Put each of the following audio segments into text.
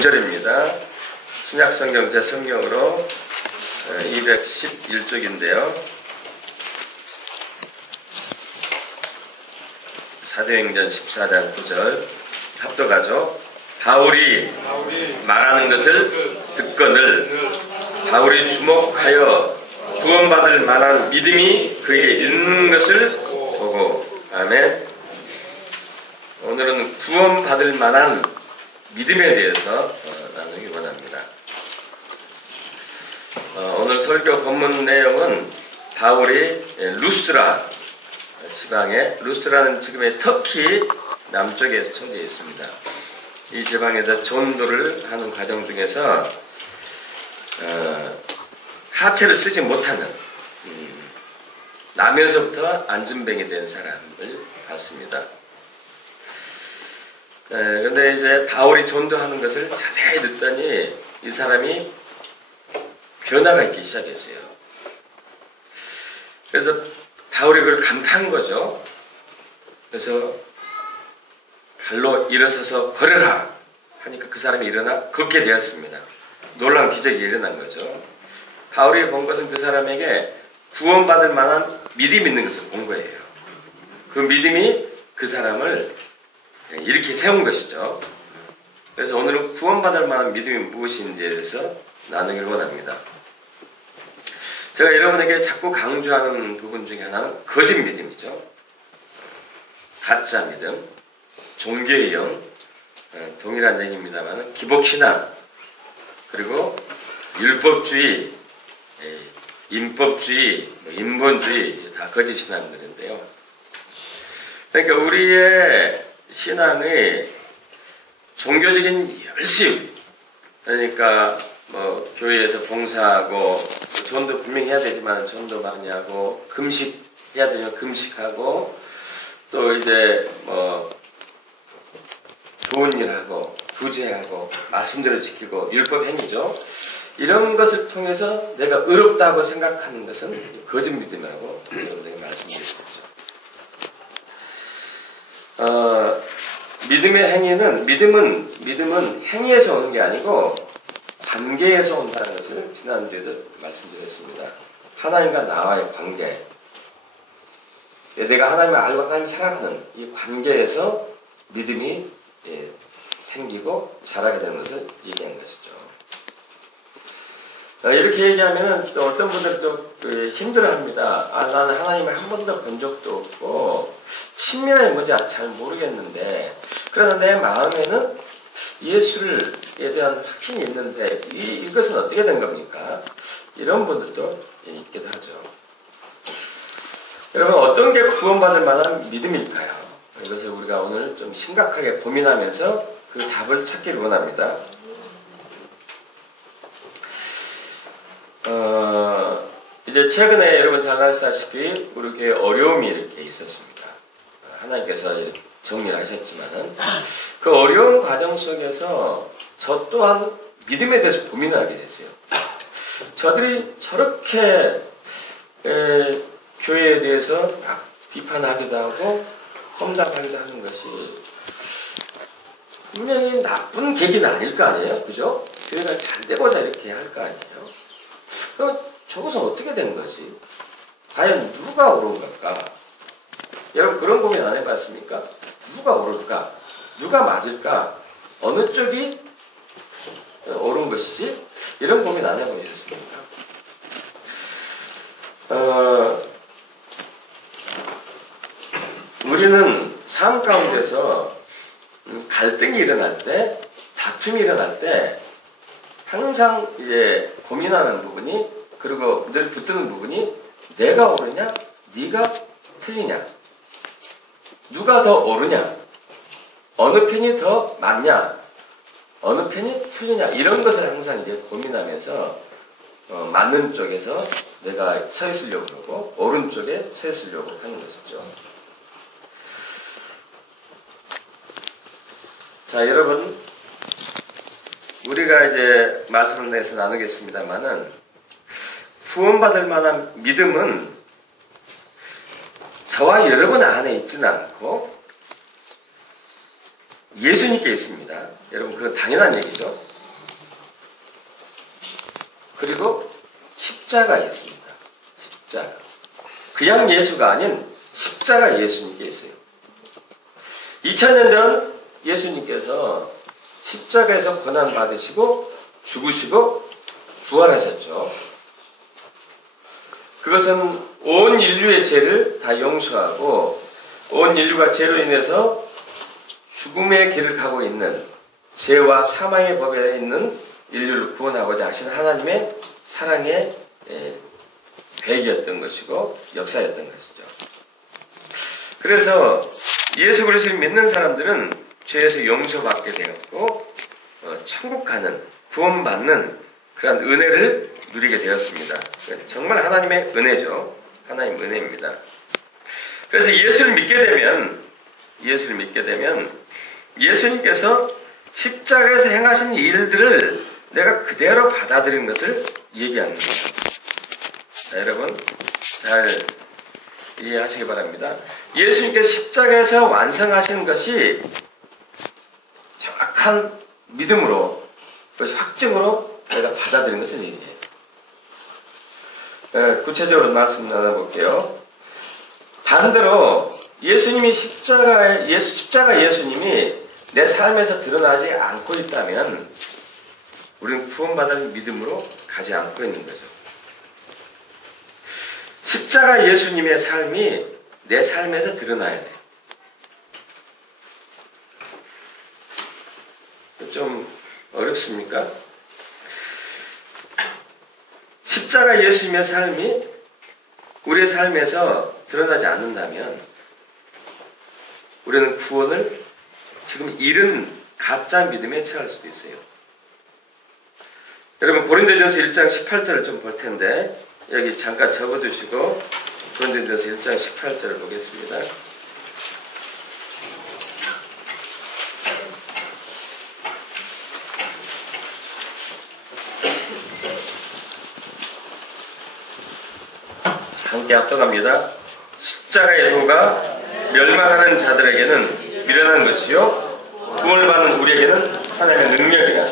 구절입니다. 신약성경 제 성경으로 211쪽인데요. 사도행전 14장 9절 합독하죠. 바울이 말하는 것을 듣거늘 바울이 주목하여 구원받을 만한 믿음이 그에게 있는 것을 보고. 아멘. 오늘은 구원받을 만한 믿음에 대해서 나누기 원합니다. 오늘 설교 본문 내용은 바울이 루스트라 지방에, 루스트라는 지금의 터키 남쪽에서 처지해 있습니다. 이 지방에서 전도를 하는 과정 중에서 하체를 쓰지 못하는 나면서부터 안전뱅이 된 사람을 봤습니다. 근데 이제 바울이 전도하는 것을 자세히 듣더니 이 사람이 변화가 있기 시작했어요. 그래서 바울이 그걸 간파한 거죠. 그래서 발로 일어서서 걸으라 하니까 그 사람이 일어나 걷게 되었습니다. 놀라운 기적이 일어난 거죠. 바울이 본 것은 그 사람에게 구원받을 만한 믿음이 있는 것을 본 거예요. 그 믿음이 그 사람을 이렇게 세운 것이죠. 그래서 오늘은 구원받을 만한 믿음이 무엇인지에 대해서 나누기를 원합니다. 제가 여러분에게 자꾸 강조하는 부분 중에 하나는 거짓 믿음이죠. 가짜 믿음, 종교의 영, 동일한 얘기입니다만 기복신앙, 그리고 율법주의, 인법주의, 인본주의 다 거짓 신앙들인데요. 그러니까 우리의 신앙의 종교적인 열심, 그러니까 뭐 교회에서 봉사하고 전도 분명히 해야 되지만 전도 많이 하고 금식 해야 되면 금식하고 또 이제 뭐 좋은 일하고 구제하고 말씀대로 지키고 율법 행위죠. 이런 것을 통해서 내가 의롭다고 생각하는 것은 거짓 믿음이라고 여러분에게 말씀드렸죠. 믿음의 행위는 믿음은 행위에서 오는 게 아니고 관계에서 온다는 것을 지난주에도 말씀드렸습니다. 하나님과 나와의 관계. 내가 하나님을 알고 하나님을 생각하는 이 관계에서 믿음이 생기고 자라게 되는 것을 얘기한 것이죠. 이렇게 얘기하면 또 어떤 분들은 또 힘들어합니다. 나는 하나님을 한 번도 본 적도 없고 친밀함이 뭔지 잘 모르겠는데 그러나 내 마음에는 예수에 대한 확신이 있는데 이것은 어떻게 된 겁니까? 이런 분들도 있기도 하죠. 여러분, 어떤 게 구원받을 만한 믿음일까요? 이것을 우리가 오늘 좀 심각하게 고민하면서 그 답을 찾기를 원합니다. 이제 최근에 여러분 잘 아시다시피 우리 교회에 어려움이 이렇게 있었습니다. 하나님께서 이렇게 정리를 하셨지만은 그 어려운 과정 속에서 저 또한 믿음에 대해서 고민을 하게 됐어요. 저들이 저렇게 교회에 대해서 막 비판하기도 하고 험담하기도 하는 것이 분명히 나쁜 계기는 아닐 거 아니에요? 그죠? 교회가 잘 되고자 이렇게 할 거 아니에요? 그럼 저것은 어떻게 된 거지? 과연 누가 옳은 걸까? 여러분 그런 고민 안 해봤습니까? 누가 옳을까? 누가 맞을까? 어느 쪽이 옳은 것이지? 이런 고민 안 해보셨습니까? 우리는 삶 가운데서 갈등이 일어날 때, 다툼이 일어날 때 항상 이제 고민하는 부분이 그리고 늘 붙드는 부분이 내가 옳으냐, 네가 틀리냐, 누가 더 옳으냐, 어느 편이 더 맞냐, 어느 편이 틀리냐 이런 것을 항상 이제 고민하면서 맞는 쪽에서 내가 서 있으려고 하고 오른쪽에 서 있으려고 하는 것이죠. 자, 여러분, 우리가 이제 말씀을 내서 나누겠습니다만은 구원받을 만한 믿음은 저와 여러분 안에 있지는 않고 예수님께 있습니다. 여러분, 그건 당연한 얘기죠. 십자가 있습니다. 십자가. 그냥 예수가 아닌 십자가 예수님께 있어요. 2000년 전 예수님께서 십자가에서 고난받으시고 죽으시고 부활하셨죠. 그것은 온 인류의 죄를 다 용서하고 온 인류가 죄로 인해서 죽음의 길을 가고 있는 죄와 사망의 법에 있는 인류를 구원하고자 하신 하나님의 사랑의 계획이었던 것이고 역사였던 것이죠. 그래서 예수 그리스도를 믿는 사람들은 죄에서 용서받게 되었고 천국 가는 구원받는 그런 은혜를 누리게 되었습니다. 정말 하나님의 은혜죠. 하나님의 은혜입니다. 그래서 예수를 믿게 되면 예수님께서 십자가에서 행하신 일들을 내가 그대로 받아들인 것을 얘기하는 거죠. 자, 여러분 잘 이해하시기 바랍니다. 예수님께서 십자가에서 완성하신 것이 정확한 믿음으로, 그것이 확증으로 내가 받아들인 것을 얘기해요. 구체적으로 말씀 나눠볼게요. 반대로 십자가 예수님이 내 삶에서 드러나지 않고 있다면 우리는 구원받은 믿음으로 가지 않고 있는 거죠. 십자가 예수님의 삶이 내 삶에서 드러나야 돼요. 좀 어렵습니까? 십자가 예수님의 삶이 우리의 삶에서 드러나지 않는다면 우리는 구원을 지금 잃은 가짜 믿음에 처할 수도 있어요. 여러분 고린도전서 1장 18절을 좀 볼 텐데 여기 잠깐 적어두시고 고린도전서 1장 18절을 보겠습니다. 함께 합독합니다. 십자가의 도가 멸망하는 자들에게는 미련한 것이요 구원을 받는 우리에게는 하나님의 능력이다.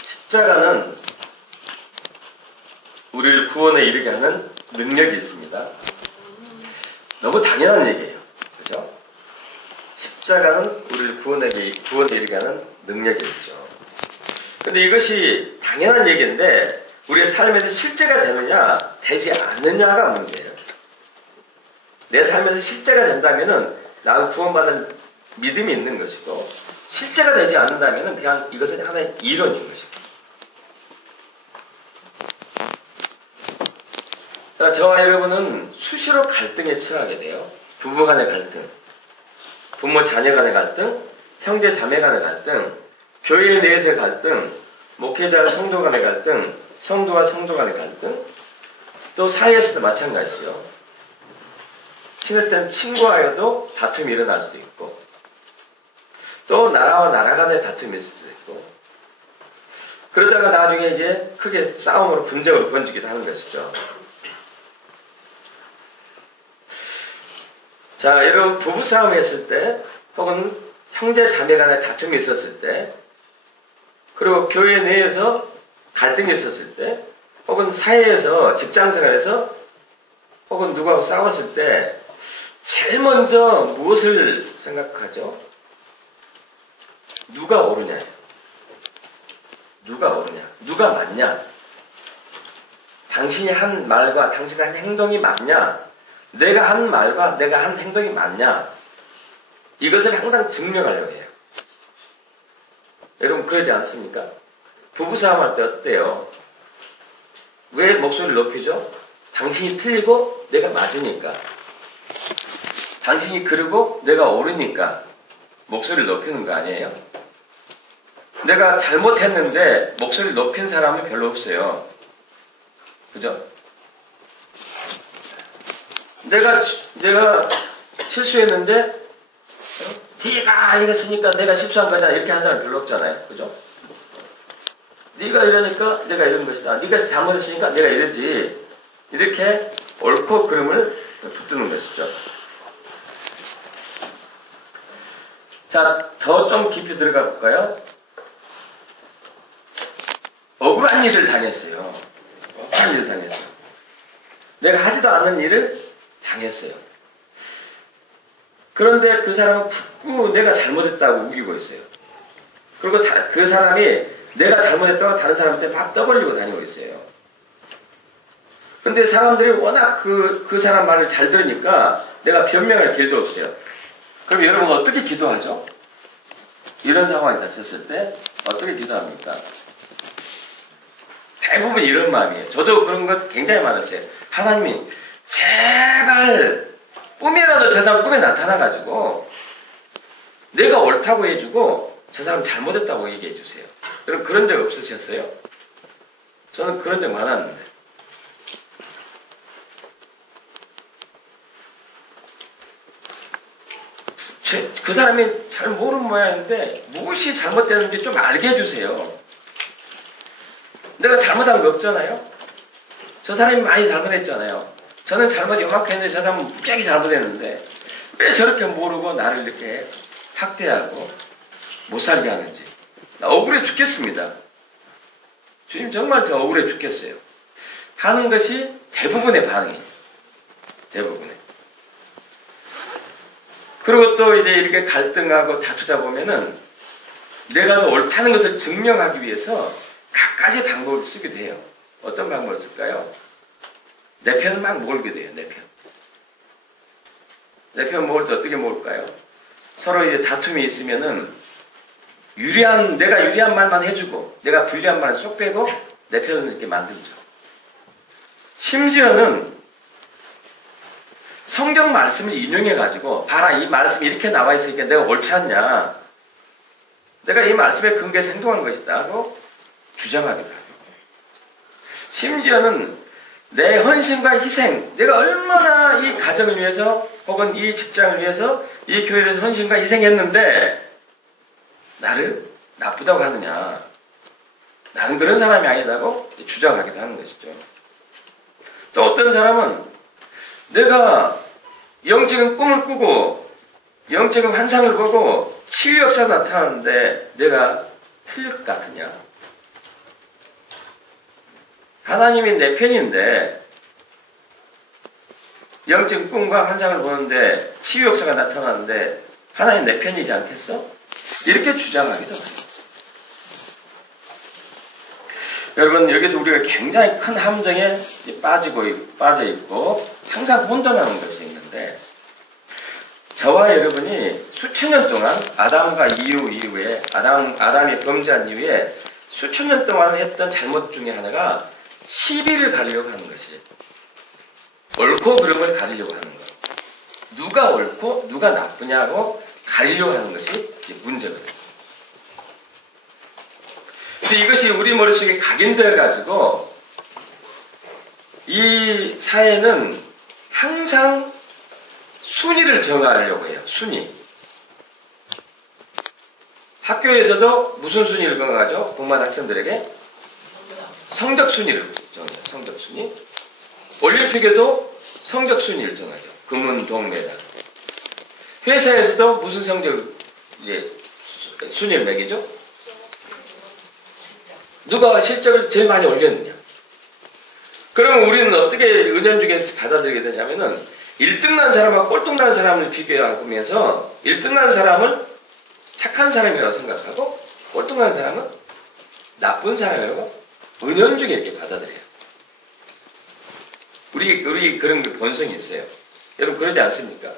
십자가는 우리를 구원에 이르게 하는 능력이 있습니다. 너무 당연한 얘기예요. 그죠? 십자가는 우리를 구원에 이르게 하는 능력이 있죠. 근데 이것이 당연한 얘기인데 우리의 삶에서 실제가 되느냐 되지 않느냐가 문제예요. 내 삶에서 실제가 된다면은 나는 구원받은 믿음이 있는 것이고 실제가 되지 않는다면은 그냥 이것은 하나의 이론인 것이고. 저와 여러분은 수시로 갈등에 처하게 돼요. 부부 간의 갈등, 부모 자녀 간의 갈등, 형제 자매 간의 갈등, 교회 내에서의 갈등, 목회자와 성도 간의 갈등, 성도와 성도 간의 갈등, 또 사이에서도 마찬가지죠. 친했던 친구와도 다툼이 일어날 수도 있고, 또 나라와 나라 간의 다툼이 있을 수도 있고, 그러다가 나중에 이제 크게 싸움으로 분쟁으로 번지기도 하는 것이죠. 자, 여러분 부부싸움이 했을 때, 혹은 형제 자매 간의 다툼이 있었을 때, 그리고 교회 내에서 갈등이 있었을 때, 혹은 사회에서 직장생활에서 혹은 누구하고 싸웠을 때 제일 먼저 무엇을 생각하죠? 누가 옳으냐? 누가 옳으냐? 누가 맞냐? 당신이 한 말과 당신이 한 행동이 맞냐? 내가 한 말과 내가 한 행동이 맞냐? 이것을 항상 증명하려고 해요. 여러분 그러지 않습니까? 부부싸움 할 때 어때요? 왜 목소리를 높이죠? 당신이 틀리고 내가 맞으니까. 당신이 그르고 내가 옳으니까 목소리를 높이는 거 아니에요? 내가 잘못했는데 목소리를 높인 사람은 별로 없어요. 그죠? 내가 실수했는데 네가 이랬으니까 내가 실수한 거잖아 이렇게 한 사람 별로 없잖아요. 그죠? 네가 이러니까 내가 이런 것이다. 네가 잘못했으니까 내가 이러지. 이렇게 옳고 그름을 붙드는 것이죠. 자, 더 좀 깊이 들어가 볼까요? 억울한 일을 당했어요. 억울한 일을 당했어요. 내가 하지도 않은 일을 당했어요. 그런데 그 사람은 자꾸 내가 잘못했다고 우기고 있어요. 그리고 그 사람이 내가 잘못했다고 다른 사람한테 막 떠벌리고 다니고 있어요. 근데 사람들이 워낙 그 사람 말을 잘 들으니까 내가 변명할 길도 없어요. 그럼 여러분 어떻게 기도하죠? 이런 상황이 닥쳤을 때 어떻게 기도합니까? 대부분 이런 마음이에요. 저도 그런 것 굉장히 많았어요. 하나님이 제발 꿈이라도 저 사람 꿈에 나타나가지고 내가 옳다고 해주고 저 사람 잘못했다고 얘기해 주세요. 여러분 그런 적 없으셨어요? 저는 그런 적 많았는데. 그 사람이 잘 모르는 모양인데 무엇이 잘못되는지 좀 알게 해주세요. 내가 잘못한 거 없잖아요. 저 사람이 많이 잘못했잖아요. 저는 잘못 요만큼 했는데 저 사람은 무지하게 잘못했는데 왜 저렇게 모르고 나를 이렇게 학대하고 못살게 하는지. 나 억울해 죽겠습니다. 주님 정말 저 억울해 죽겠어요. 하는 것이 대부분의 반응이에요. 대부분의. 그리고 또 이제 이렇게 갈등하고 다투다 보면은 내가 더 옳다는 것을 증명하기 위해서 갖가지 방법을 쓰게 돼요. 어떤 방법을 쓸까요? 내 편을 막 몰게 돼요. 내 편. 내 편 모을 때 어떻게 모을까요? 서로 이제 다툼이 있으면은 내가 유리한 말만 해주고 내가 불리한 말은 쏙 빼고 내 편을 이렇게 만들죠. 심지어는 성경 말씀을 인용해가지고 봐라 이 말씀이 이렇게 나와 있으니까 내가 옳지 않냐. 내가 이 말씀에 근거해서 행동한 것이다 하고 주장하기도 하고 심지어는 내 헌신과 희생 내가 얼마나 이 가정을 위해서 혹은 이 직장을 위해서 이 교회를 위해서 헌신과 희생했는데 나를 나쁘다고 하느냐. 나는 그런 사람이 아니다고 주장하기도 하는 것이죠. 또 어떤 사람은 내가 영적인 꿈을 꾸고 영적인 환상을 보고 치유 역사가 나타나는데 내가 틀릴 것 같으냐. 하나님이 내 편인데 영적인 꿈과 환상을 보는데 치유 역사가 나타나는데 하나님 내 편이지 않겠어? 이렇게 주장하기도 해요. 여러분 여기서 우리가 굉장히 큰 함정에 빠져 있고 항상 혼돈하는 것이 있는데 저와 여러분이 수천 년 동안 아담과 이후에 아담이 범죄한 이후에 수천 년 동안 했던 잘못 중에 하나가 시비를 가리려고 하는 것이 옳고 그름을 가리려고 하는 것. 누가 옳고 누가 나쁘냐고 가리려고 하는 것이 문제거든요. 그래서 이것이 우리 머릿속에 각인되어가지고 이 사회는 항상 순위를 정하려고 해요. 순위. 학교에서도 무슨 순위를 정하죠? 공부한 학생들에게? 성적 순위를 정해요. 성적 순위. 올림픽에도 성적 순위를 정하죠. 금은, 동, 메달. 회사에서도 무슨 성적을 순위를 매기죠? 누가 실적을 제일 많이 올렸느냐. 그러면 우리는 어떻게 은연중에 받아들이게 되냐면은 1등 난 사람과 꼴등 난 사람을 비교하면서 1등 난 사람을 착한 사람이라고 생각하고 꼴등 난 사람은 나쁜 사람이라고 은연중에 이렇게 받아들여요. 우리 그런 본성이 있어요. 여러분 그러지 않습니까?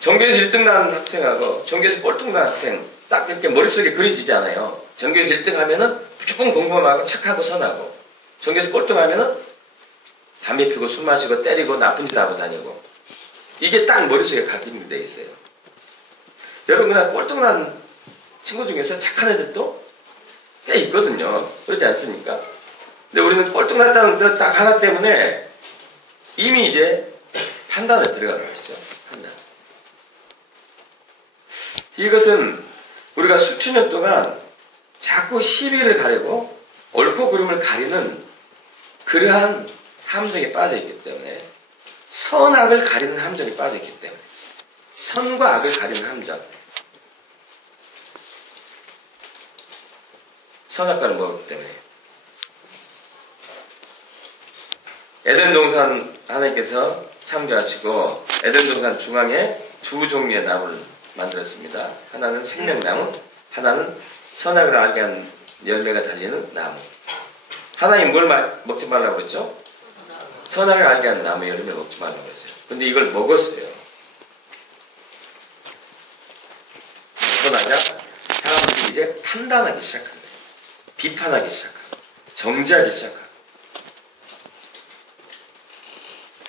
전교에서 1등 난 학생하고 전교에서 꼴등 난 학생 딱 이렇게 머릿속에 그려지지 않아요. 전교에서 1등 하면은 무조건 공부하고 착하고 선하고 전교에서 꼴등 하면은 담배 피고 술 마시고 때리고 나쁜 짓 하고 다니고 이게 딱 머릿속에 각인이 돼 있어요. 여러분 그냥 꼴등 난 친구 중에서 착한 애들도 꽤 있거든요. 그렇지 않습니까? 근데 우리는 꼴등 났다는 것 딱 하나 때문에 이미 이제 판단에 들어가는 것이죠. 판단. 이것은 우리가 수천 년 동안 자꾸 시비를 가리고 옳고 그름을 가리는 그러한 함정에 빠져있기 때문에 선악을 가리는 함정에 빠져있기 때문에 선과 악을 가리는 함정 선악과를 먹었기 때문에. 에덴 동산 하나님께서 창조하시고 에덴 동산 중앙에 두 종류의 나무를 만들었습니다. 하나는 생명나무, 하나는 선악을 알게 하는 열매가 달리는 나무. 하나님 뭘 먹지 말라고 그랬죠? 선악을 알게 하는 나무 열매 먹지 말라고 그랬어요. 근데 이걸 먹었어요. 먹고 나자 사람들이 이제 판단하기 시작한 거예요. 비판하기 시작한 거예요. 정죄하기 시작한 거예요.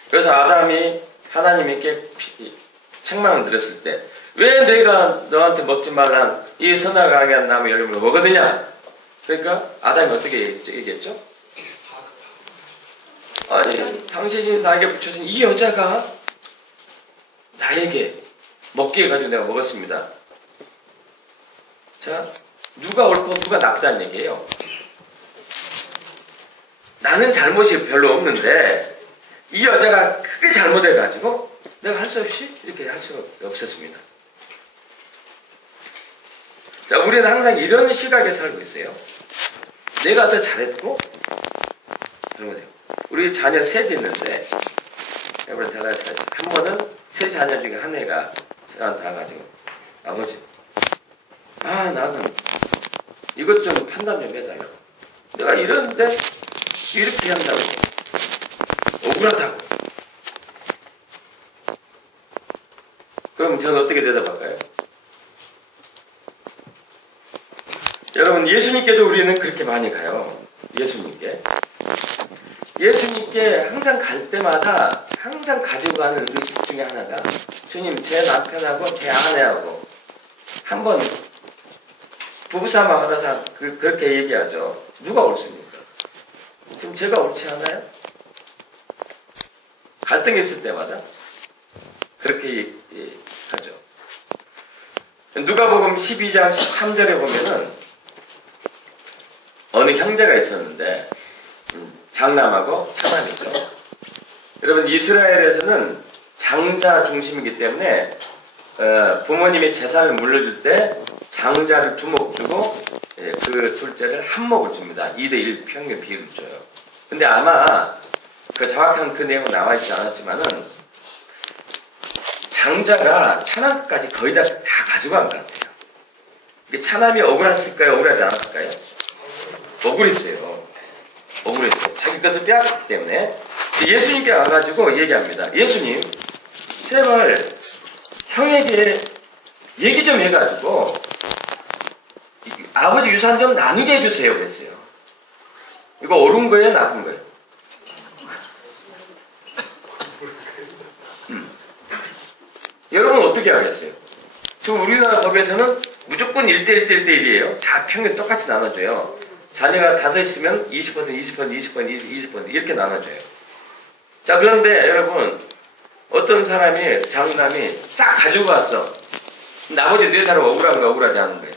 그래서 아담이 하나님께 책망을 드렸을 때 왜 내가 너한테 먹지 말란 이 선악을 알게 하는 나무 열매를 먹었느냐? 그러니까 아담이 어떻게 얘기했죠? 아니 당신이 나에게 붙여준 이 여자가 나에게 먹게 해가지고 내가 먹었습니다. 자, 누가 옳고 누가 나쁘다는 얘기예요. 나는 잘못이 별로 없는데 이 여자가 크게 잘못해가지고 내가 할 수 없이 이렇게 할 수가 없었습니다. 자, 우리는 항상 이런 시각에 살고 있어요. 내가 더 잘했고 그런 거예요. 우리 자녀 셋이 있는데 여러분 잘 아시죠? 한 번은 세 자녀 중에 한 애가 저한테 와가지고 아버지 나는 이것 좀 판단 좀 해달라고. 내가 이런데 이렇게 한다고 억울하다고. 그럼 저는 어떻게 대답할까요? 여러분 예수님께도 우리는 그렇게 많이 가요. 예수님께 항상 갈 때마다 항상 가지고 가는 의식 중에 하나가 주님 제 남편하고 제 아내하고 한번 부부싸움 하면서 그렇게 얘기하죠. 누가 옳습니까? 지금 제가 옳지 않아요? 갈등이 있을 때마다 그렇게 하죠. 누가복음 12장 13절에 보면은 어느 형제가 있었는데 장남하고 차남이죠. 여러분 이스라엘에서는 장자 중심이기 때문에 부모님이 재산을 물려줄 때 장자를 2목 주고 그 둘째를 1목을 줍니다. 2대1 평균 비율을 줘요. 근데 아마 그 정확한 그 내용은 나와 있지 않았지만은 장자가 차남까지 거의 다 가져간 것 같아요. 이게 차남이 억울했을까요? 억울하지 않았을까요? 억울했어요. 자기 것을 빼앗겼기 때문에 예수님께 와가지고 얘기합니다. 예수님 제발 형에게 얘기 좀 해가지고 아버지 유산 좀 나누게 해주세요 그랬어요. 이거 옳은 거예요? 나쁜 거예요? 여러분 어떻게 하겠어요? 지금 우리나라 법에서는 무조건 1대1이에요. 다 평균 똑같이 나눠줘요. 자녀가 5 있으면 20%, 20% 이렇게 나눠줘요. 자, 그런데 여러분 어떤 사람이 장남이 싹 가지고 왔어. 나머지 4사람 억울한 거 억울하지 않은 거예요.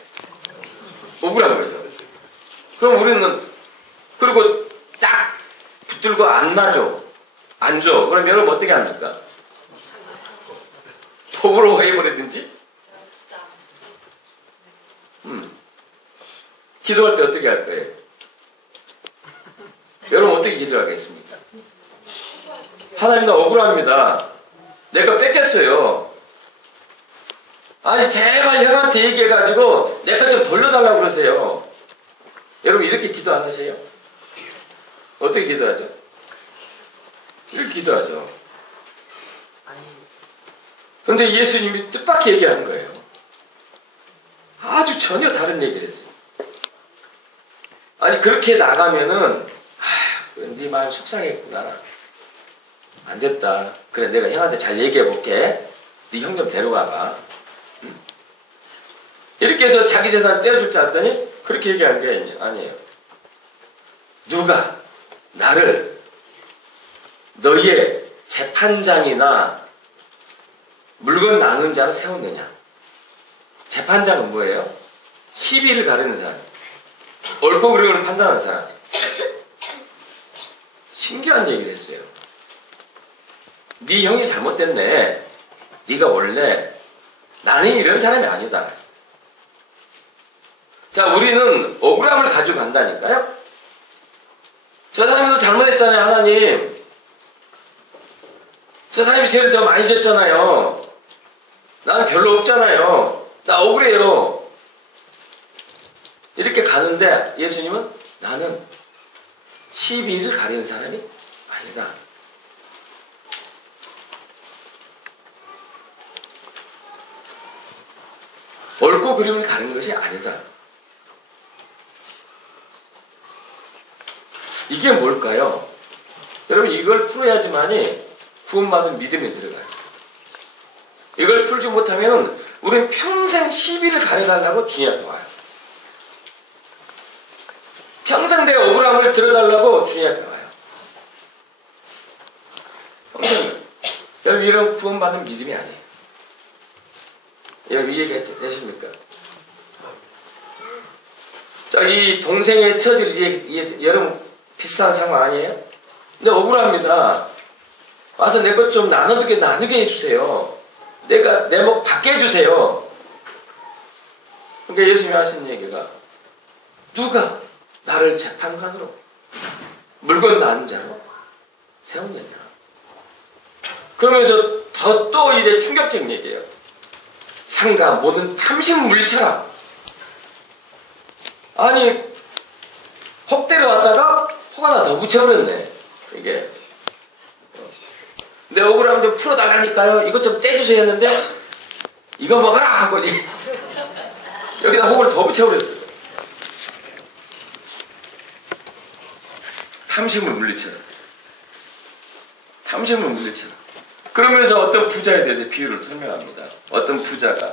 억울한 거죠. 그럼 우리는 그리고 딱 붙들고 안 놔줘. 안 줘. 그럼 여러분 어떻게 합니까? 도구로 해버리든지? 기도할 때 어떻게 할 거예요? 여러분 어떻게 기도하겠습니까? 하나님 나 억울합니다. 내가 뺏겼어요. 아니 제발 형한테 얘기해가지고 내 것 좀 돌려달라고 그러세요. 여러분 이렇게 기도 안 하세요? 어떻게 기도하죠? 이렇게 기도하죠. 근데 예수님이 뜻밖의 얘기하는 거예요. 아주 전혀 다른 얘기를 했어요. 아니 그렇게 나가면은 네 마음 속상했구나. 안 됐다. 그래 내가 형한테 잘 얘기해볼게. 네 형 좀 데려와봐. 응? 이렇게 해서 자기 재산 떼어줄 줄 알았더니 그렇게 얘기하는 게 아니에요. 누가 나를 너희의 재판장이나 물건 나누는 자로 세웠느냐. 재판장은 뭐예요? 시비를 가르는 사람. 옳고 그르고를 판단하는 사람. 신기한 얘기를 했어요. 네 형이 잘못됐네. 네가 원래 나는 이런 사람이 아니다. 자, 우리는 억울함을 가지고 간다니까요. 저 사람도 잘못했잖아요, 하나님. 저 사람이 죄를 더 많이 졌잖아요. 나는 별로 없잖아요. 나 억울해요. 이렇게 가는데 예수님은 나는 12일을 가리는 사람이 아니다. 옳고 그름을 가리는 것이 아니다. 이게 뭘까요? 여러분, 이걸 풀어야지만이 구원받은 믿음이 들어가요. 이걸 풀지 못하면 우리는 평생 시비를 가려달라고 주님 앞에 와요. 평생 내 억울함을 들어달라고 주님 앞에 와요. 평생. 여러분, 이런 구원받은 믿음이 아니에요. 여러분, 이해가 되십니까? 저기 동생의 처지를 여러분 비슷한 상황 아니에요? 근데 억울합니다. 와서 내 것 좀 나누게 해주세요. 내 목 받게 해주세요. 그러니까 예수님이 하신 얘기가 누가 나를 재판관으로 물건 나눈 자로 세웠느냐. 그러면서 또 이제 충격적인 얘기예요. 상가 모든 탐심 물리쳐라. 아니 혹대로 왔다가 혹 하나 더 붙여버렸네. 이게 내 억울함 좀 풀어달라니까요. 이것 좀 떼주세요 했는데 이거 먹어라 하고 여기다 혹을 더 붙여버렸어요. 탐심을 물리쳐라. 탐심을 물리쳐라. 그러면서 어떤 부자에 대해서 비유를 설명합니다. 어떤 부자가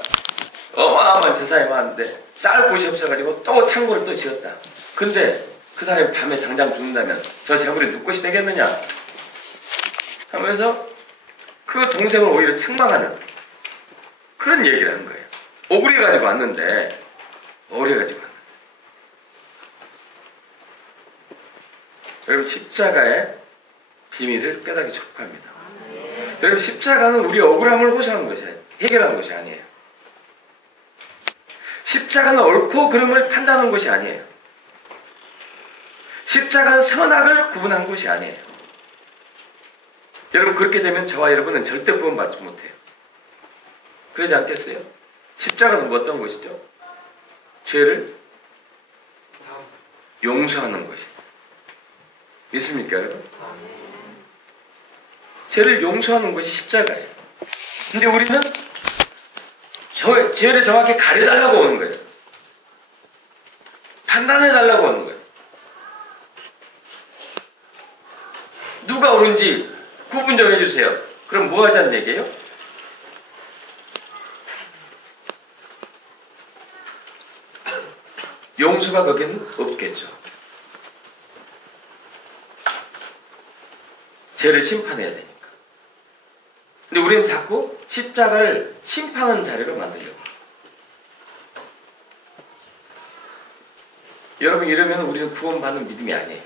어마어마한 재산이 많은데 쌀 곳이 없어가지고 또 창고를 또 지었다. 근데 그 사람이 밤에 당장 죽는다면 저 재물이 누구 것이 되겠느냐 하면서 그 동생을 오히려 책망하는 그런 얘기를 하는 거예요. 억울해가지고 왔는데 여러분, 십자가의 비밀을 깨닫기 촉구합니다. 여러분, 십자가는 우리 억울함을 호소하는 것이 해결하는 것이 아니에요. 십자가는 옳고 그름을 판단하는 것이 아니에요. 십자가는 선악을 구분한 것이 아니에요. 여러분, 그렇게 되면 저와 여러분은 절대 구원받지 못해요. 그러지 않겠어요? 십자가는 어떤 것이죠? 죄를 용서하는 것이에요. 믿습니까, 여러분? 죄를 용서하는 것이 십자가예요. 근데 우리는 죄를 정확히 가려달라고 오는 거예요. 판단해달라고 오는 거예요. 누가 옳은지 구분 좀 해주세요. 그럼 뭐 하자는 얘기예요? 용서가 거기는 없겠죠. 죄를 심판해야 되니까. 근데 우리는 자꾸 십자가를 심판하는 자리로 만들려고. 여러분, 이러면 우리는 구원받는 믿음이 아니에요.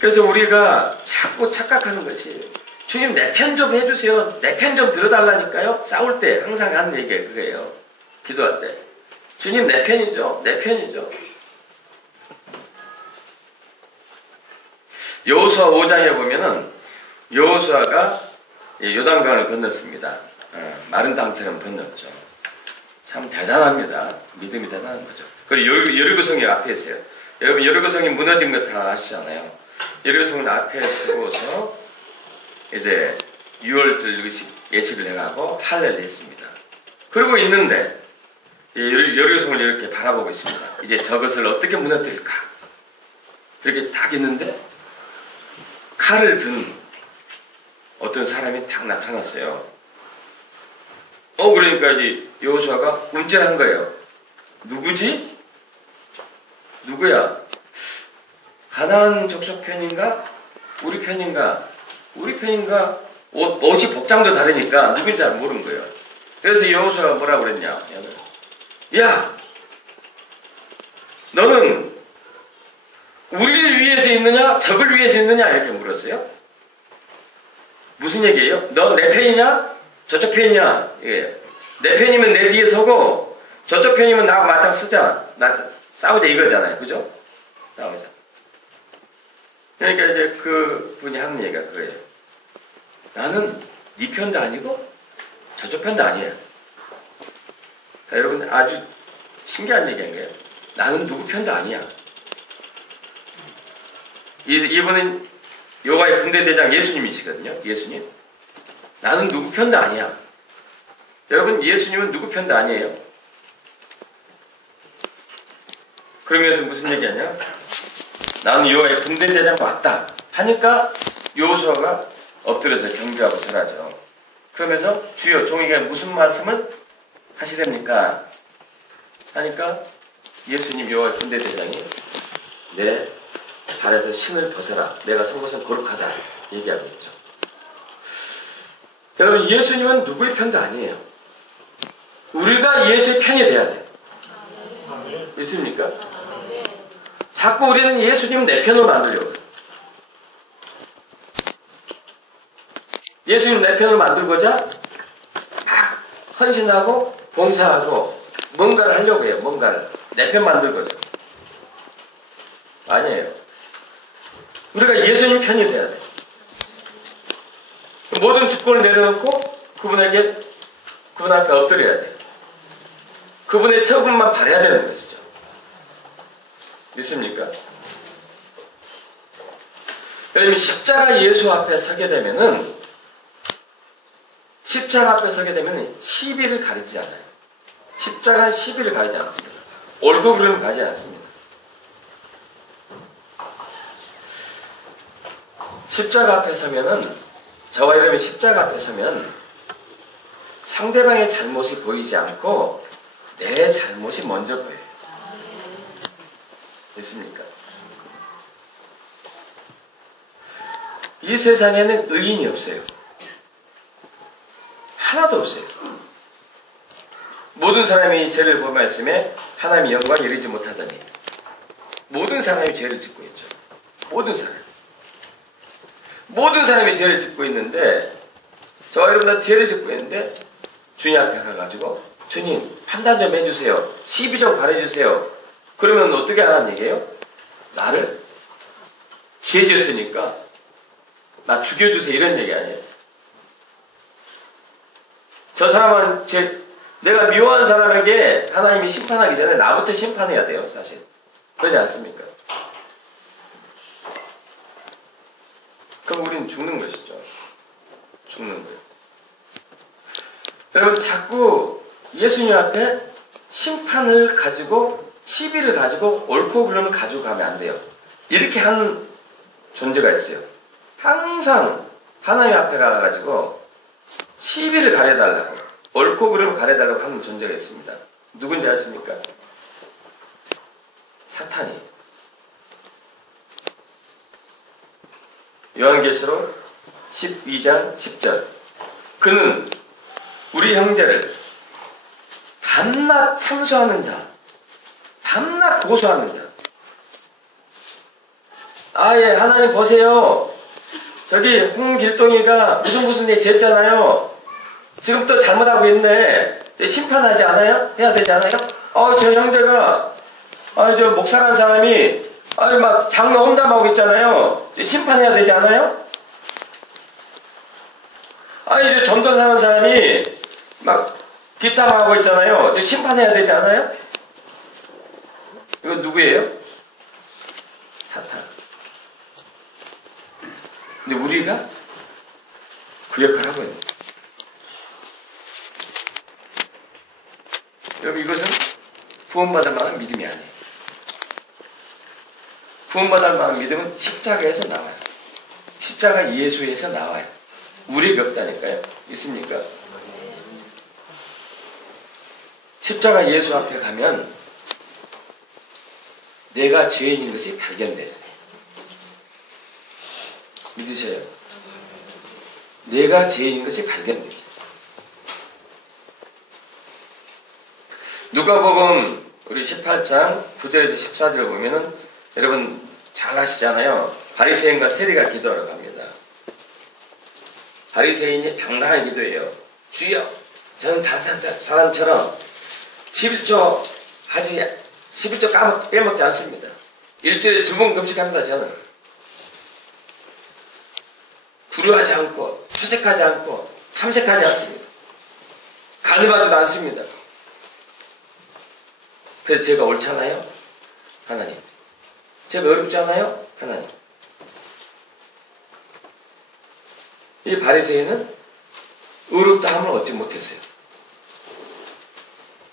그래서 우리가 자꾸 착각하는 것이 주님 내 편 좀 해주세요. 내 편 좀 들어달라니까요. 싸울 때 항상 하는 얘기가 그거예요. 기도할 때. 주님 내 편이죠. 내 편이죠. 여호수아 5장에 보면은 여호수아가 요단강을 건넜습니다. 마른 땅처럼 건넜죠. 참 대단합니다. 믿음이 대단한 거죠. 그리고 여리고성이 앞에 있어요. 여러분, 여리고성이 무너진 거 다 아시잖아요. 여리고성을 앞에 두고서 이제 6월절 예식을 해가고 할례를 했습니다. 그러고 있는데 여리고성을 이렇게 바라보고 있습니다. 이제 저것을 어떻게 무너뜨릴까? 이렇게 딱 있는데 칼을 든 어떤 사람이 딱 나타났어요. 그러니까 이제 여호수아가 움찔한 거예요. 누구지? 누구야? 가나안 족속 편인가? 우리 편인가? 우리 편인가? 옷이 복장도 다르니까 누군지 잘 모르는 거예요. 그래서 여호수아가 뭐라고 그랬냐? 야! 너는 우리를 위해서 있느냐? 적을 위해서 있느냐? 이렇게 물었어요. 무슨 얘기예요? 너 내 편이냐? 저쪽 편이야. 예. 내 편이면 내 뒤에 서고 저쪽 편이면 나하고 맞짱 쓰자. 싸우자 이거잖아요. 그죠? 싸우자. 그러니까 이제 그 분이 하는 얘기가 그거예요. 나는 네 편도 아니고 저쪽 편도 아니야. 자, 여러분 아주 신기한 얘기인 거예요. 나는 누구 편도 아니야. 이분은 여호와의 군대대장 예수님이시거든요. 예수님. 나는 누구 편도 아니야. 여러분 예수님은 누구 편도 아니에요. 그러면서 무슨 얘기하냐? 나는 여호와의 군대대장 왔다 하니까 여호수아가 엎드려서 경배하고 절하죠. 그러면서 주여 종에게 무슨 말씀을 하시렵니까? 하니까 예수님 여호와의 군대대장이 내 발에서 신을 벗어라. 내가 선 것은 거룩하다. 얘기하고 있죠. 여러분 예수님은 누구의 편도 아니에요. 우리가 예수의 편이 돼야 돼요. 있습니까? 자꾸 우리는 예수님 내 편으로 만들려고 해요. 예수님 내 편으로 만들고자 막 헌신하고 봉사하고 뭔가를 하려고 해요. 뭔가를. 내 편 만들고자. 아니에요. 우리가 예수님 편이 돼야 돼요. 모든 주권을 내려놓고 그분 앞에 엎드려야 돼요. 그분의 처분만 바라야 되는 것이죠. 믿습니까? 여러분 십자가 예수 앞에 서게 되면은 시비를 가리지 않아요. 십자가는 시비를 가리지 않습니다. 옳고 그름을 가리지 않습니다. 십자가 앞에 서면은 저와 여러분이 십자가 앞에 서면 상대방의 잘못이 보이지 않고 내 잘못이 먼저 보여요. 됐습니까? 이 세상에는 의인이 없어요. 하나도 없어요. 모든 사람이 죄를 범하였음에 하나님의 영광에 이르지 못하다니. 모든 사람이 죄를 짓고 있죠. 모든 사람이 죄를 짓고 있는데 저와 여러분 다 죄를 짓고 있는데 주님 앞에 가가지고 주님 판단 좀 해주세요. 시비 좀 바라주세요. 그러면 어떻게 하라는 얘기예요? 나를 죄 짓으니까 나 죽여주세요. 이런 얘기 아니에요. 저 사람은 내가 미워한 사람에게 하나님이 심판하기 전에 나부터 심판해야 돼요. 사실. 그러지 않습니까? 그럼 우리는 죽는 것이죠. 죽는 거예요. 여러분 자꾸 예수님 앞에 심판을 가지고 시비를 가지고 옳고 그름을 가지고 가면 안 돼요. 이렇게 하는 존재가 있어요. 항상 하나님 앞에 가가지고 시비를 가려달라고 옳고 그름을 가려달라고 하는 존재가 있습니다. 누군지 아십니까? 사탄이. 요한계시록 12장 10절. 그는 우리 형제를 밤낮 참수하는 자, 밤낮 고소하는 자. 예, 하나님 보세요. 저기 홍길동이가 무슨 일 쟀잖아요. 지금 또 잘못하고 있네. 심판하지 않아요? 해야 되지 않아요? 저 형제가 저 목사라는 사람이 막 장로 험담하고 있잖아요. 심판해야 되지 않아요? 이제 전도사라는 사람이 막 뒷담화하고 있잖아요. 심판해야 되지 않아요? 이건 누구예요? 사탄. 근데 우리가 그 역할을 하고 있는 거예요. 여러분 이것은 구원받을 만한 믿음이 아니에요. 구원받을 만한 믿음은 십자가에서 나와요. 십자가 예수에서 나와요. 우리에게 없다니까요. 있습니까? 십자가 예수 앞에 가면 내가 죄인인 것이 발견돼요. 믿으세요? 내가 죄인인 것이 발견되죠. 누가복음 우리 18장 9절에서 14절을 보면은 여러분 잘 아시잖아요. 바리새인과 세리가 기도하러 갑니다. 바리새인이 당당한 기도예요. 주여, 저는 다른 사람처럼 11조 빼먹지 않습니다. 일주일에 2번 금식합니다. 저는 불효하지 않고 토색하지 않고 탐색하지 않습니다. 가늠하지도 않습니다. 그래서 제가 옳잖아요? 하나님. 제가 어렵지 않아요? 하나님. 이 바리새인은 의롭다 함을 얻지 못했어요.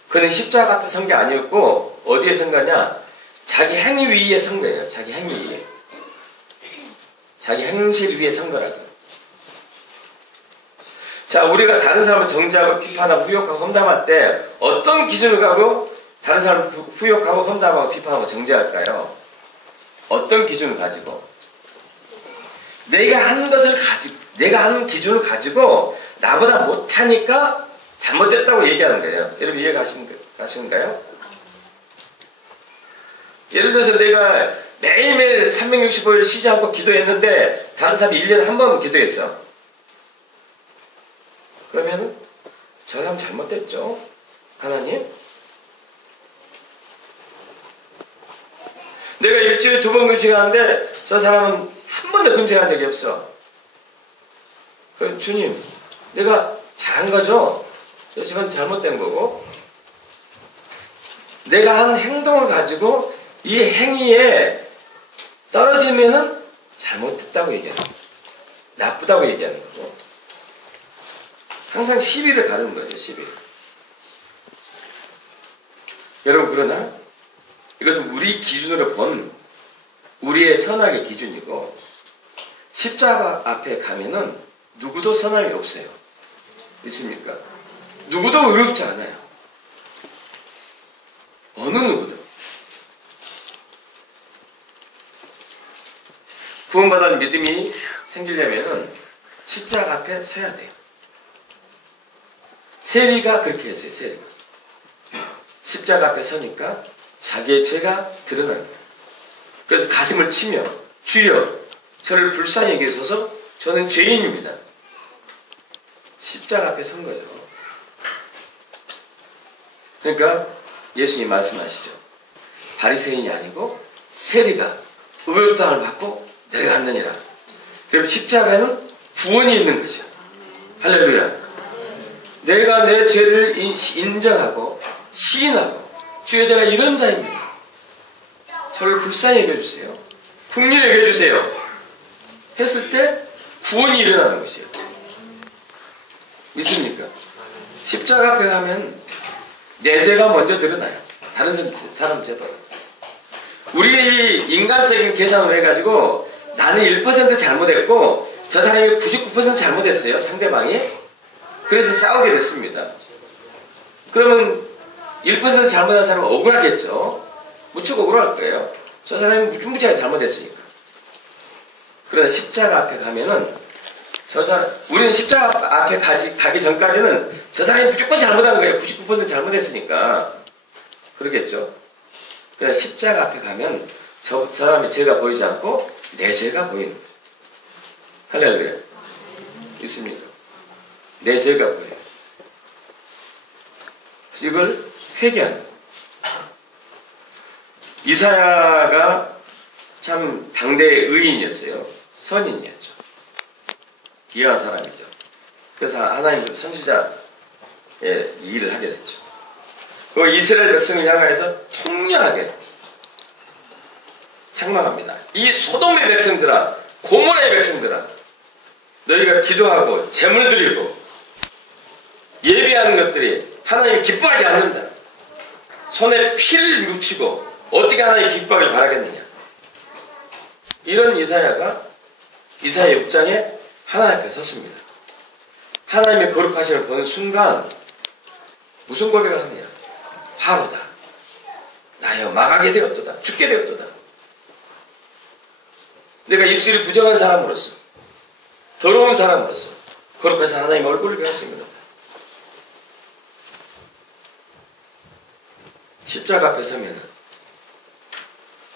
그는 십자가 앞에 선 게 아니었고 어디에 선 거냐? 자기 행위 위에 선 거예요. 자기 행위 위에. 자기 행실 위에 선 거라고요. 자, 우리가 다른 사람을 정죄하고 비판하고 후욕하고 험담할 때 어떤 기준을 가지고 다른 사람을 후욕하고 험담하고 비판하고 정죄할까요? 어떤 기준을 가지고? 내가 하는 기준을 가지고 나보다 못하니까 잘못됐다고 얘기하는 거예요. 여러분 이해가 가시는가요? 예를 들어서 내가 매일매일 365일 쉬지 않고 기도했는데 다른 사람이 1년에 한 번 기도했어. 그러면은 저 사람 잘못됐죠? 하나님? 내가 일주일에 2번 금식하는데 저 사람은 한 번도 금식한 적이 없어. 그럼 주님, 내가 잘한 거죠? 저건 잘못된 거고 내가 한 행동을 가지고 이 행위에 떨어지면은 잘못했다고 얘기하는 거예요. 나쁘다고 얘기하는 거고 항상 시비를 가르는 거죠. 시비. 여러분 그러나 이것은 우리 기준으로 본 우리의 선악의 기준이고 십자가 앞에 가면은 누구도 선악이 없어요. 있습니까? 누구도 의롭지 않아요. 어느 누구도. 구원받은 믿음이 생기려면은 십자가 앞에 서야 돼요. 세리가 그렇게 했어요. 세리가. 십자가 앞에 서니까 자기의 죄가 드러나는 거예요. 그래서 가슴을 치며 주여 저를 불쌍히 여기소서 저는 죄인입니다. 십자가 앞에 선 거죠. 그러니까 예수님 말씀하시죠. 바리새인이 아니고 세리가 의롭다함을 받고 내려갔느니라. 그럼 십자가에는 구원이 있는 거죠. 할렐루야. 내가 내 죄를 인정하고 시인하고 주여 제가 이런 자입니다. 저를 불쌍히 여겨주세요. 긍휼히 여겨주세요. 했을 때 구원이 일어나는 것이에요. 믿습니까? 십자가 앞에 가면 내 죄가 먼저 드러나요. 다른 사람 죄보다. 우리 인간적인 계산을 해가지고 나는 1% 잘못했고 저 사람이 99% 잘못했어요. 상대방이. 그래서 싸우게 됐습니다. 그러면 1% 잘못한 사람은 억울하겠죠. 무척 억울할 거예요. 저 사람이 무지무지하게 잘못했으니까. 그러나 십자가 앞에 가면은 우리는 십자가 앞에 가기 전까지는 저 사람이 무조건 잘못한 거예요. 99% 잘못했으니까. 그러겠죠. 그러나 십자가 앞에 가면 저 사람의 죄가 보이지 않고 내 죄가 보이는 거예요. 할렐루야. 있습니까? 내 죄가 보여요. 이걸 회개하는 거예요. 이사야가 참 당대의 의인이었어요. 선인이었죠. 귀한 사람이죠. 그래서 하나님께서 선지자의 일을 하게 됐죠. 그 이스라엘 백성을 향하여서 통렬하게 책망합니다. 이 소돔의 백성들아, 고모라의 백성들아, 너희가 기도하고 제물 드리고 예배하는 것들이 하나님이 기뻐하지 않는다. 손에 피를 묻히고 어떻게 하나님이 기뻐하길 바라겠느냐. 이런 이사야 6장에 하나님 앞에 섰습니다. 하나님의 거룩하심을 보는 순간 무슨 고백을 하느냐. 화로다. 나여 망하게 되었도다. 죽게 되었도다. 내가 입술이 부정한 사람으로서 더러운 사람으로서 거룩하신 하나님의 얼굴을 배웠습니다. 십자가 앞에 서면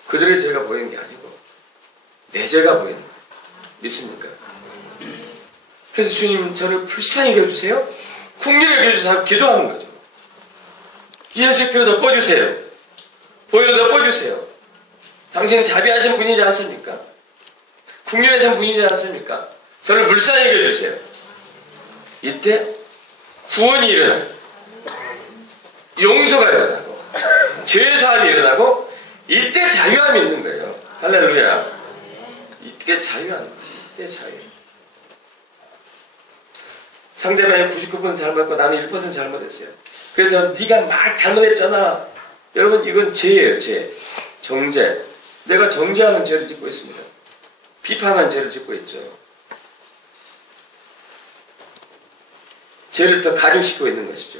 그들의 죄가 보이는 게 아니고 내 죄가 보이는 거예요. 믿습니까? 그래서 주님 저를 불쌍히 여겨주세요. 국민의 교주사 기도하는 거죠. 예수의 피로 덮어주세요. 보혈로 덮어주세요. 당신은 자비하신 분이지 않습니까? 국민하신 분이지 않습니까? 저를 불쌍히 여겨주세요. 이때 구원이 일어나고 용서가 일어나고 죄사함이 일어나고 이때 자유함이 있는 거예요. 할렐루야. 이때 자유한 거예요. 이때 자유. 상대방이 99% 잘못했고 나는 1% 잘못했어요. 그래서 네가 막 잘못했잖아. 여러분 이건 죄예요. 죄. 정죄. 내가 정죄하는 죄를 짓고 있습니다. 비판하는 죄를 짓고 있죠. 죄를 더 가중시키고 있는 것이죠.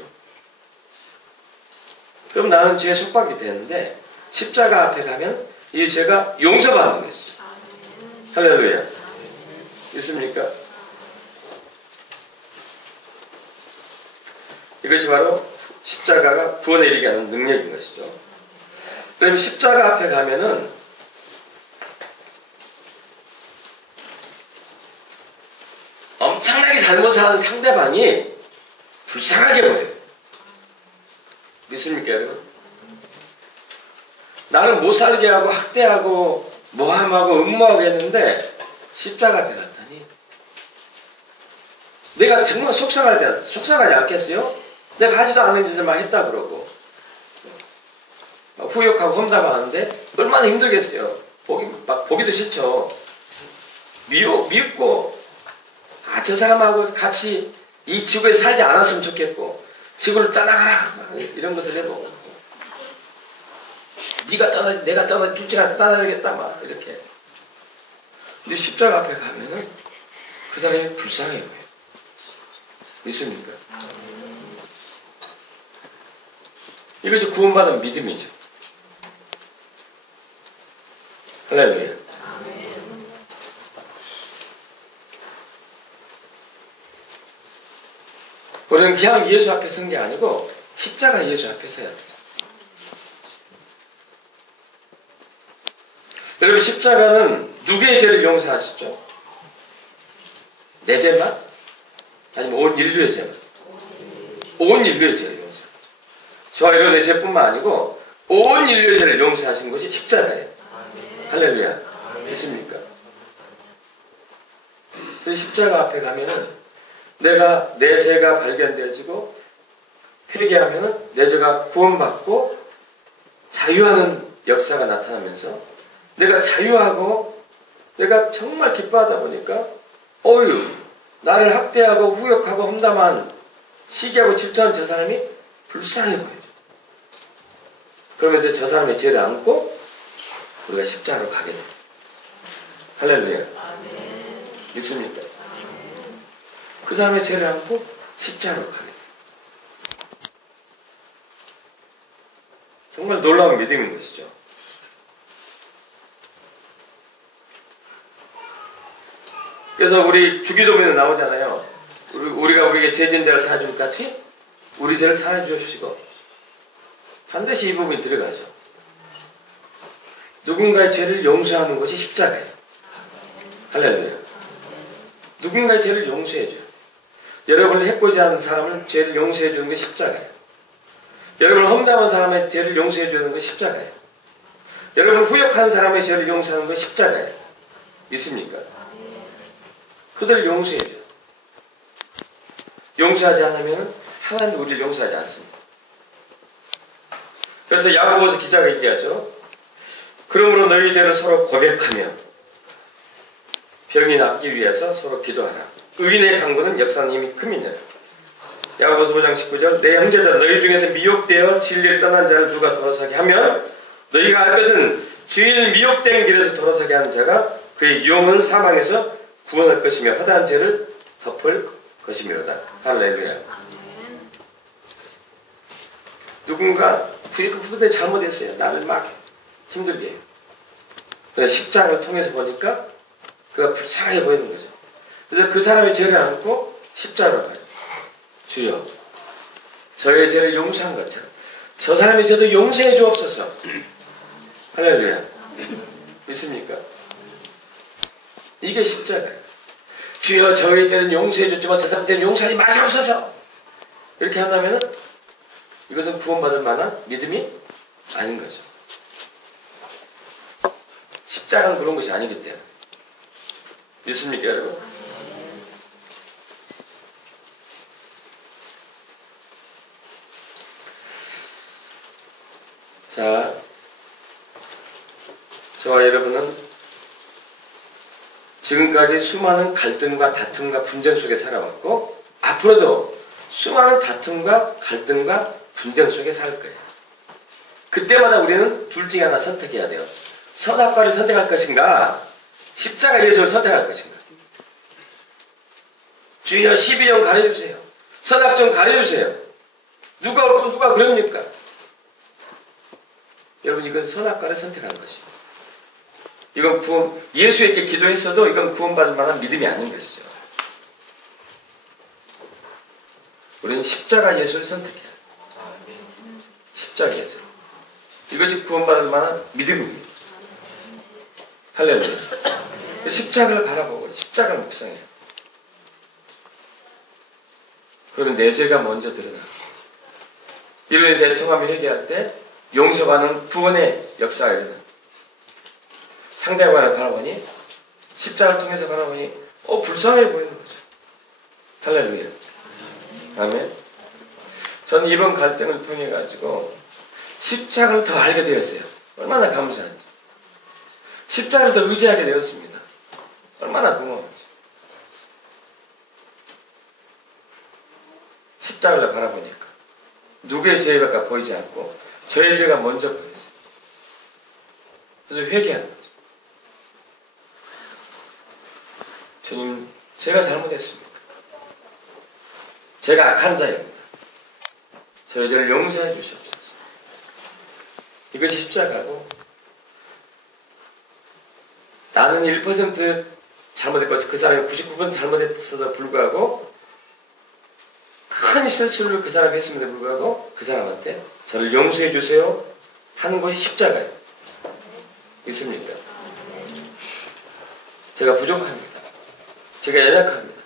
그럼 나는 죄에 속박이 되는데 십자가 앞에 가면 이 죄가 용서받는 것이죠. 할렐루야. 있습니까? 이것이 바로 십자가가 구원에 이르게 하는 능력인 것이죠. 그럼 십자가 앞에 가면은 엄청나게 잘못하는 상대방이 불쌍하게 보여요. 믿습니까, 여러분? 나를 못 살게 하고 학대하고 모함하고 음모하고 했는데 십자가 앞에 갔더니 내가 정말 속상하지 않겠어요? 내가 하지도 않는 짓을 막 했다 그러고 후욕하고 험담하는데 얼마나 힘들겠어요. 보기도 싫죠. 미웃고 저 사람하고 같이 이 지구에 살지 않았으면 좋겠고 지구를 떠나가라 이런 것을 해보고 네가 떠나지 내가 떠나지 둘째가 떠나야겠다 막 이렇게. 근데 십자가 앞에 가면은 그 사람이 불쌍해 보여요. 믿습니까? 이것이 구원받은 믿음이죠. 할렐루야. 우리는 그냥 예수 앞에 선 게 아니고 십자가 예수 앞에 서야 돼요. 여러분 십자가는 누구의 죄를 용서하시죠? 내 죄만? 아니면 온 인류의 죄만? 온 인류의 죄를 용서. 저와 여러분의 죄뿐만 아니고 온 인류의 죄를 용서하신 것이 십자가예요. 할렐루야. 믿습니까? 십자가 앞에 가면은 내가 내 죄가 발견되어지고 회개하면 내 죄가 구원받고 자유하는 역사가 나타나면서 내가 자유하고 내가 정말 기뻐하다 보니까 나를 학대하고 후욕하고 험담한 시기하고 질투한 저 사람이 불쌍해 보여요. 그러면서 저 사람의 죄를 안고 우리가 십자가로 가게 돼요. 할렐루야. 믿습니까? 그 사람의 죄를 안고 십자가로 가게 돼요. 정말 놀라운 믿음인 것이죠. 그래서 우리 주기도문에 나오잖아요. 우리가 우리에게 죄 지은 자를 사하줄 것 같이 우리 죄를 사해 주십시고 반드시 이 부분이 들어가죠. 누군가의 죄를 용서하는 것이 십자가예요. 할렐루야. 누군가의 죄를 용서해줘요. 여러분을 해코지 하는 사람을 죄를 용서해주는 것이 십자가예요. 여러분을 험담한 사람의 죄를 용서해주는 것이 십자가예요. 여러분을 후욕한 사람의 죄를 용서하는 것이 십자가예요. 있습니까? 그들을 용서해줘요. 용서하지 않으면 하나님 우리를 용서하지 않습니다. 그래서 야고보서 기자가 얘기하죠. 그러므로 너희 죄를 서로 고백하며 병이 낫기 위해서 서로 기도하라. 의인의 강구는 역사는 힘이 큼이니라. 야고보서 5장 19절 내 형제들 너희 중에서 미혹되어 진리를 떠난 자를 누가 돌아서게 하면 너희가 알 것은 주인을 미혹된 길에서 돌아서게 하는 자가 그의 영혼을 사망해서 구원할 것이며 허다한 죄를 덮을 것이미로다. 할렐루야. 누군가 후대 잘못했어요. 나를 막 힘들게 해요. 그래서 십자가를 통해서 보니까 그가 불쌍하게 보이는 거죠. 그래서 그 사람의 죄를 안고 십자가로 가요. 주여 저의 죄를 용서한 것처럼 저 사람의 죄도 용서해 주옵소서. 할렐루야. 믿습니까? 이게 십자가예요. 주여 저의 죄는 용서해 줬지만 저 사람 죄는 용서하지 마시옵소서. 이렇게 한다면 이것은 구원받을 만한 믿음이 아닌 거죠. 십자가는 그런 것이 아니기 때문에. 믿습니까, 여러분? 자, 저와 여러분은 지금까지 수많은 갈등과 다툼과 분쟁 속에 살아왔고 앞으로도 수많은 다툼과 갈등과 분쟁 속에 살 거예요. 그때마다 우리는 둘 중에 하나 선택해야 돼요. 선악과를 선택할 것인가, 십자가 예수를 선택할 것인가. 주여 12년 가려주세요. 선악 좀 가려주세요. 누가 올 거면 누가 그럽니까? 여러분, 이건 선악과를 선택하는 것입니다. 이건 예수에게 기도했어도 이건 구원받을 만한 믿음이 아닌 것이죠. 우리는 십자가 예수를 선택해야 돼요. 십자가 예수. 이것이 구원받을 만한 믿음입니다. 할렐루야. 십자가를 바라보고 십자가를 묵상해요. 그러면 내 죄가 먼저 드러나고 이로 인해서 애통하며 회개할 때 용서받는 구원의 역사가 일어나. 상대방을 바라보니 십자가를 통해서 바라보니 불쌍해 보이는 거죠. 할렐루야. 아멘. 저는 이번 갈등을 통해 가지고 십자가를 더 알게 되었어요. 얼마나 감사한지. 십자가를 더 의지하게 되었습니다. 얼마나 고마운지. 십자가를 바라보니까 누구의 죄가 보이지 않고 저의 죄가 먼저 보였어요. 그래서 회개하는 거죠. 주님, 제가 잘못했습니다. 제가 악한 자입니다. 저의 죄를 용서해 주시옵소서. 이것이 십자가고 나는 1% 잘못했고 그 사람이 99% 잘못했어도 불구하고 큰 실수를 그 사람이 했음에도 불구하고 그 사람한테 저를 용서해 주세요 하는 것이 십자가예요. 있습니까? 제가 부족합니다. 제가 연약합니다.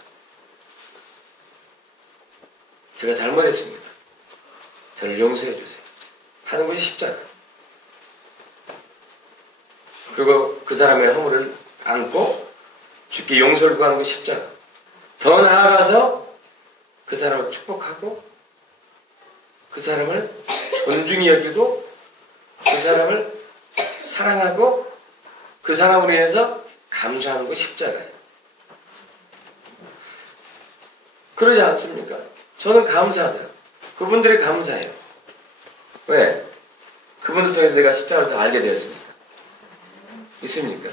제가 잘못했습니다. 저를 용서해 주세요 하는 것이 십자가. 그리고 그 사람의 허물을 안고 주께 용서를 구하는 것이 십자가. 더 나아가서 그 사람을 축복하고 그 사람을 존중히 여기고 그 사람을 사랑하고 그 사람으로 인해서 감사하는 것이 십자가예요. 그러지 않습니까? 저는 감사하더라고요. 그분들이 감사해요. 왜? 그분들 통해서 내가 십자가를 더 알게 되었습니다. 있습니까?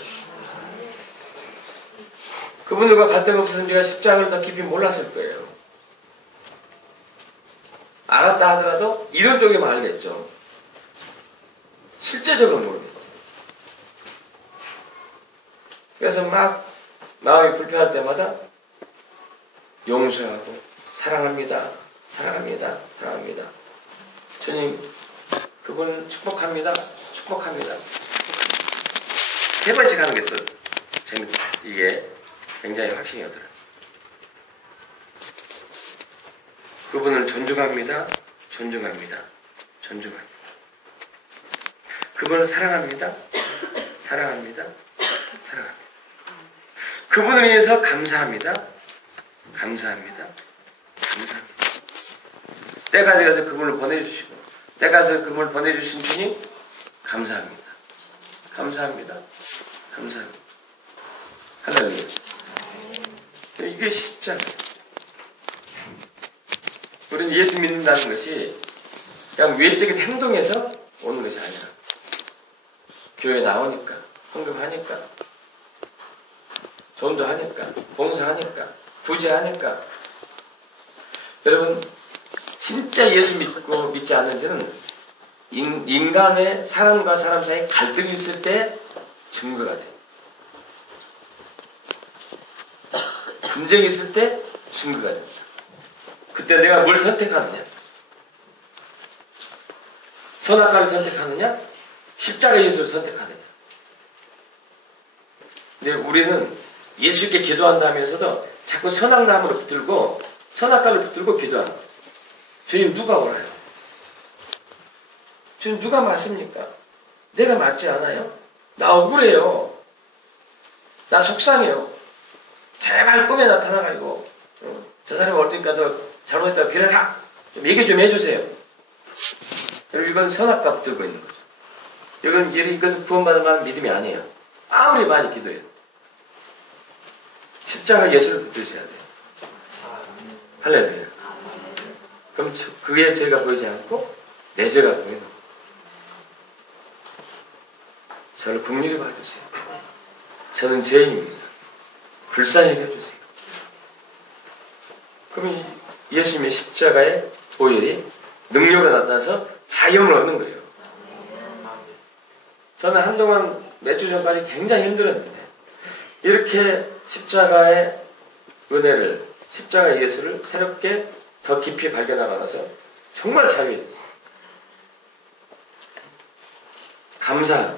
그분들과 갈등 없었으면 제가 십자가를 더 깊이 몰랐을 거예요. 알았다 하더라도 이론적으로만 알겠죠. 실제적으로 모르겠죠. 그래서 막 마음이 불편할 때마다 용서하고 사랑합니다. 사랑합니다. 사랑합니다. 주님, 그분을 축복합니다. 축복합니다. 세 번씩 하는 게 또 재밌다. 이게 굉장히 확신이 오더라고요. 그분을 존중합니다. 존중합니다. 존중합니다. 그분을 사랑합니다. 사랑합니다. 사랑합니다. 그분을 위해서 감사합니다. 감사합니다. 감사합니다. 때가 되어서 그분을 보내주시고 때가 되어서 그분을 보내주신 주님 감사합니다. 감사합니다. 감사합니다. 할렐루야. 이게 십자가. 우리는 예수 믿는다는 것이 그냥 외적인 행동에서 오는 것이 아니라 교회 나오니까, 헌금하니까, 전도하니까, 봉사하니까, 부재하니까. 여러분, 진짜 예수 믿고 믿지 않는 데는 인간의 사람과 사람 사이에 갈등이 있을 때 증거가 돼요. 분쟁이 있을 때 증거가 됩니다. 그때 내가 뭘 선택하느냐? 선악과를 선택하느냐? 십자가 예수를 선택하느냐? 근데 우리는 예수께 기도한다면서도 자꾸 선악나무를 붙들고 선악과를 붙들고 기도하는 거예요. 주님 누가 옳아요? 주님 누가 맞습니까? 내가 맞지 않아요? 나 억울해요. 나 속상해요. 제발 꿈에 나타나가지고 저 사람이 올 테니까 너 잘못했다고 빌어라. 좀 얘기 좀 해주세요. 여러분 이건 선악과 붙들고 있는 거죠. 이것은 구원받을 만한 믿음이 아니에요. 아무리 많이 기도해요. 십자가 예수를 붙드셔야 돼요. 할렐루야. 그럼 그의 죄가 보이지 않고 내 죄가 보이는 거예요. 저를 긍휼히 봐주세요. 저는 죄인입니다. 불쌍히 여겨주세요. 그러면 예수님의 십자가의 보혈이 능력을 나타나서 자유를 얻는 거예요. 저는 한동안 몇 주 전까지 굉장히 힘들었는데 이렇게 십자가의 은혜를, 십자가 예수를 새롭게 더 깊이 발견하고 나서 정말 자유해졌어요. 감사.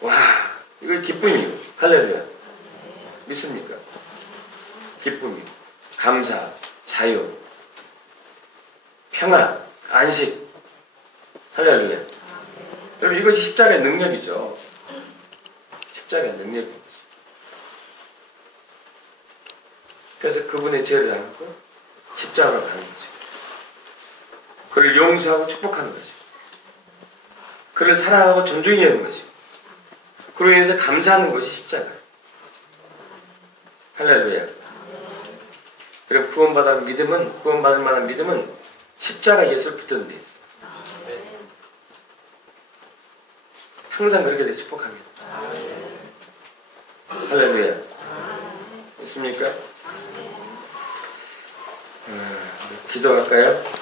와, 이거 기쁨이에요. 할렐루야. 믿습니까? 기쁨이요. 감사, 자유, 평안, 안식. 할렐루야. 여러분 이것이 십자가의 능력이죠. 십자가의 능력입니다. 그래서 그분의 죄를 안고 십자가로 가는 거죠. 그를 용서하고 축복하는 거죠. 그를 사랑하고 존중해야 하는 거죠. 그로 인해서 감사하는 것이 십자가예요. 할렐루야. 그리고 구원받을 만한 믿음은 십자가 예수를 붙드는 데 있어요. 항상 그렇게 되어 축복합니다. 할렐루야. 있습니까? 기도할까요?